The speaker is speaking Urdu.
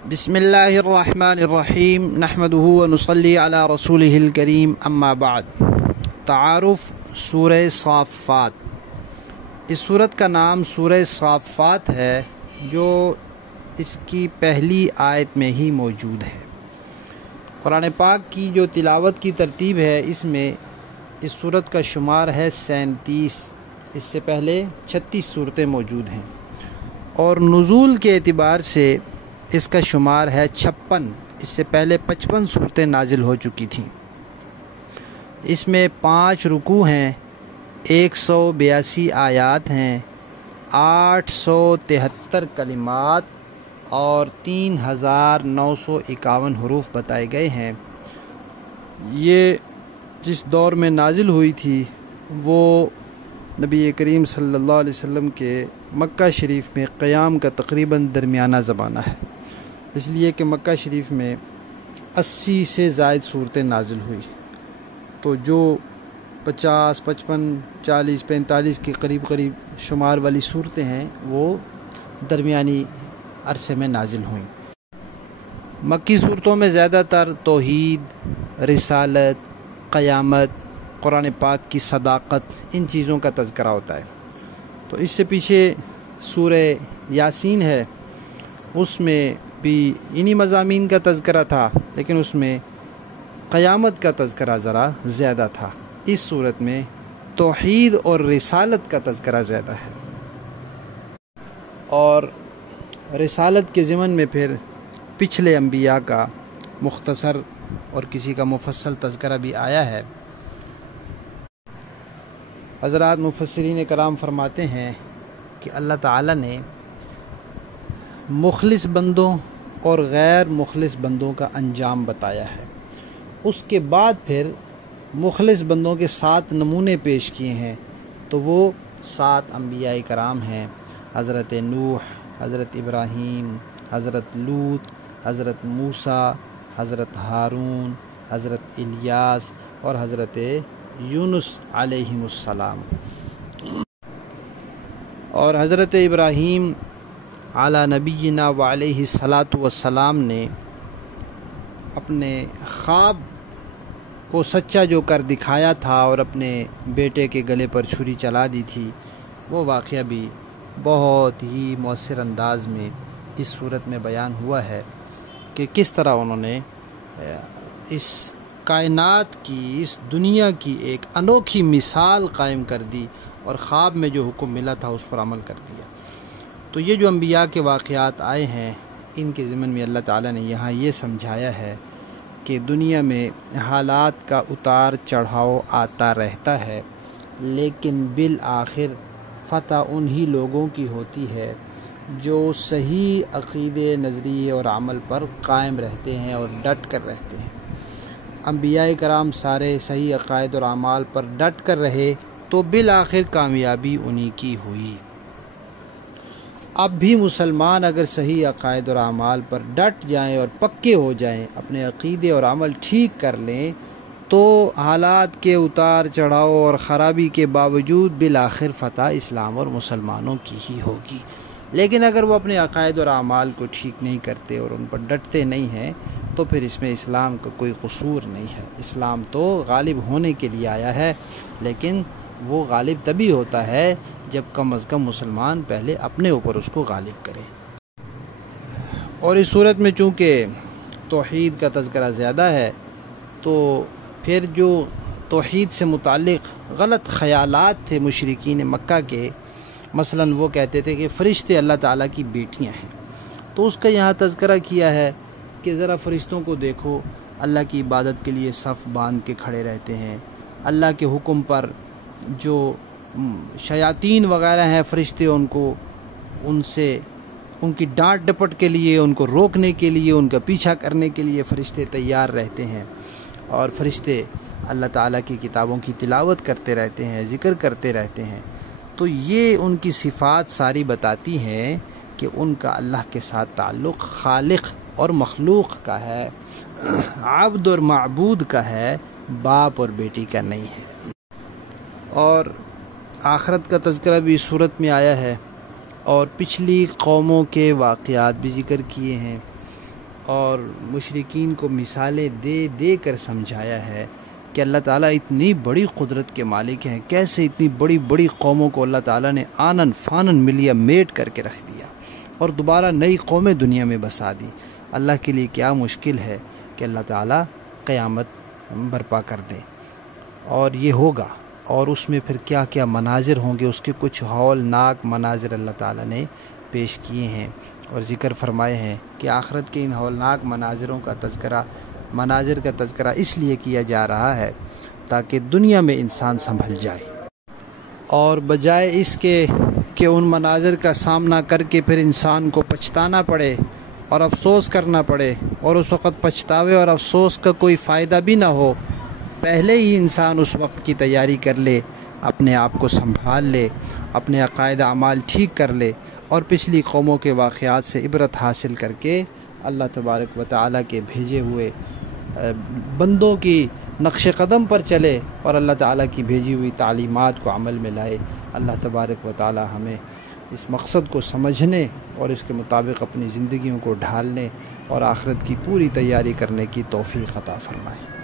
بسم اللہ الرحمن الرحیم نحمدہ ونصلی علی رسولہ الکریم اما بعد۔ تعارف سورہ صافات۔ اس سورت کا نام سورہ صافات ہے جو اس کی پہلی آیت میں ہی موجود ہے۔ قرآن پاک کی جو تلاوت کی ترتیب ہے اس میں اس سورت کا شمار ہے 37۔ اس سے پہلے 36 صورتیں موجود ہیں اور نزول کے اعتبار سے اس کا شمار ہے 56۔ اس سے پہلے 55 صورتیں نازل ہو چکی تھیں۔ اس میں 5 رکوع ہیں، 182 آیات ہیں، 873 کلمات اور 3951 حروف بتائے گئے ہیں۔ یہ جس دور میں نازل ہوئی تھی وہ نبی کریم صلی اللہ علیہ وسلم کے مکہ شریف میں قیام کا تقریباً درمیانہ زمانہ ہے، اس لیے کہ مکہ شریف میں 80 سے زائد صورتیں نازل ہوئی، تو جو 50، 55، 40، 45 کے قریب شمار والی صورتیں ہیں وہ درمیانی عرصے میں نازل ہوئیں۔ مکی صورتوں میں زیادہ تر توحید، رسالت، قیامت، قرآن پاک کی صداقت، ان چیزوں کا تذکرہ ہوتا ہے۔ تو اس سے پیچھے سورہ یاسین ہے، اس میں بھی انہی مضامین کا تذکرہ تھا، لیکن اس میں قیامت کا تذکرہ ذرا زیادہ تھا۔ اس صورت میں توحید اور رسالت کا تذکرہ زیادہ ہے، اور رسالت کے ضمن میں پھر پچھلے انبیاء کا مختصر اور کسی کا مفصل تذکرہ بھی آیا ہے۔ حضرات مفسرین کرام فرماتے ہیں کہ اللہ تعالیٰ نے مخلص بندوں اور غیر مخلص بندوں کا انجام بتایا ہے، اس کے بعد پھر مخلص بندوں کے 7 نمونے پیش کیے ہیں، تو وہ 7 انبیاء کرام ہیں: حضرت نوح، حضرت ابراہیم، حضرت لوط، حضرت موسیٰ، حضرت ہارون، حضرت الیاس اور حضرت یونس علیہم السلام۔ اور حضرت ابراہیم علی نبینا و علیہ الصلاۃ والسلام نے اپنے خواب کو سچا جو کر دکھایا تھا اور اپنے بیٹے کے گلے پر چھری چلا دی تھی، وہ واقعہ بھی بہت ہی مؤثر انداز میں اس صورت میں بیان ہوا ہے کہ کس طرح انہوں نے اس کائنات کی، اس دنیا کی ایک انوکھی مثال قائم کر دی اور خواب میں جو حکم ملا تھا اس پر عمل کر دیا۔ تو یہ جو انبیاء کے واقعات آئے ہیں، ان کے ضمن میں اللہ تعالیٰ نے یہاں یہ سمجھایا ہے کہ دنیا میں حالات کا اتار چڑھاؤ آتا رہتا ہے، لیکن بالآخر فتح انہی لوگوں کی ہوتی ہے جو صحیح عقیدے، نظریے اور عمل پر قائم رہتے ہیں اور ڈٹ کر رہتے ہیں۔ انبیاء کرام سارے صحیح عقائد اور اعمال پر ڈٹ کر رہے تو بالآخر کامیابی انہی کی ہوئی۔ اب بھی مسلمان اگر صحیح عقائد اور اعمال پر ڈٹ جائیں اور پکے ہو جائیں، اپنے عقیدے اور عمل ٹھیک کر لیں، تو حالات کے اتار چڑھاؤ اور خرابی کے باوجود بالآخر فتح اسلام اور مسلمانوں کی ہی ہوگی۔ لیکن اگر وہ اپنے عقائد اور اعمال کو ٹھیک نہیں کرتے اور ان پر ڈٹتے نہیں ہیں تو پھر اس میں اسلام کا کوئی قصور نہیں ہے۔ اسلام تو غالب ہونے کے لیے آیا ہے، لیکن وہ غالب تبھی ہوتا ہے جب کم از کم مسلمان پہلے اپنے اوپر اس کو غالب کرے۔ اور اس صورت میں چونکہ توحید کا تذکرہ زیادہ ہے، تو پھر جو توحید سے متعلق غلط خیالات تھے مشرکین مکہ کے، مثلا وہ کہتے تھے کہ فرشتے اللہ تعالیٰ کی بیٹیاں ہیں، تو اس کا یہاں تذکرہ کیا ہے کہ ذرا فرشتوں کو دیکھو، اللہ کی عبادت کے لیے صف باندھ کے کھڑے رہتے ہیں، اللہ کے حکم پر جو شیاطین وغیرہ ہیں فرشتے، ان سے ان کی ڈانٹ ڈپٹ کے لیے، ان کو روکنے کے لیے، ان کا پیچھا کرنے کے لیے فرشتے تیار رہتے ہیں، اور فرشتے اللہ تعالیٰ کی کتابوں کی تلاوت کرتے رہتے ہیں، ذکر کرتے رہتے ہیں۔ تو یہ ان کی صفات ساری بتاتی ہیں کہ ان کا اللہ کے ساتھ تعلق خالق اور مخلوق کا ہے، عبد اور معبود کا ہے، باپ اور بیٹی کا نہیں ہے۔ اور آخرت کا تذکرہ بھی اس صورت میں آیا ہے، اور پچھلی قوموں کے واقعات بھی ذکر کیے ہیں اور مشرکین کو مثالیں دے دے کر سمجھایا ہے کہ اللہ تعالیٰ اتنی بڑی قدرت کے مالک ہیں، کیسے اتنی بڑی بڑی قوموں کو اللہ تعالیٰ نے آنن فانن ملیا میٹ کر کے رکھ دیا اور دوبارہ نئی قومیں دنیا میں بسا دی۔ اللہ کے لیے کیا مشکل ہے کہ اللہ تعالیٰ قیامت برپا کر دے، اور یہ ہوگا، اور اس میں پھر کیا کیا مناظر ہوں گے، اس کے کچھ ہولناک مناظر اللہ تعالیٰ نے پیش کیے ہیں اور ذکر فرمائے ہیں کہ آخرت کے ان ہولناک مناظر کا تذکرہ اس لیے کیا جا رہا ہے تاکہ دنیا میں انسان سنبھل جائے، اور بجائے اس کے کہ ان مناظر کا سامنا کر کے پھر انسان کو پچھتانا پڑے اور افسوس کرنا پڑے، اور اس وقت پچھتاوے اور افسوس کا کوئی فائدہ بھی نہ ہو، پہلے ہی انسان اس وقت کی تیاری کر لے، اپنے آپ کو سنبھال لے، اپنے عقائد اعمال ٹھیک کر لے، اور پچھلی قوموں کے واقعات سے عبرت حاصل کر کے اللہ تبارک و تعالیٰ کے بھیجے ہوئے بندوں کی نقش قدم پر چلے اور اللہ تعالیٰ کی بھیجی ہوئی تعلیمات کو عمل میں لائے۔ اللہ تبارک و تعالیٰ ہمیں اس مقصد کو سمجھنے اور اس کے مطابق اپنی زندگیوں کو ڈھالنے اور آخرت کی پوری تیاری کرنے کی توفیق عطا فرمائے۔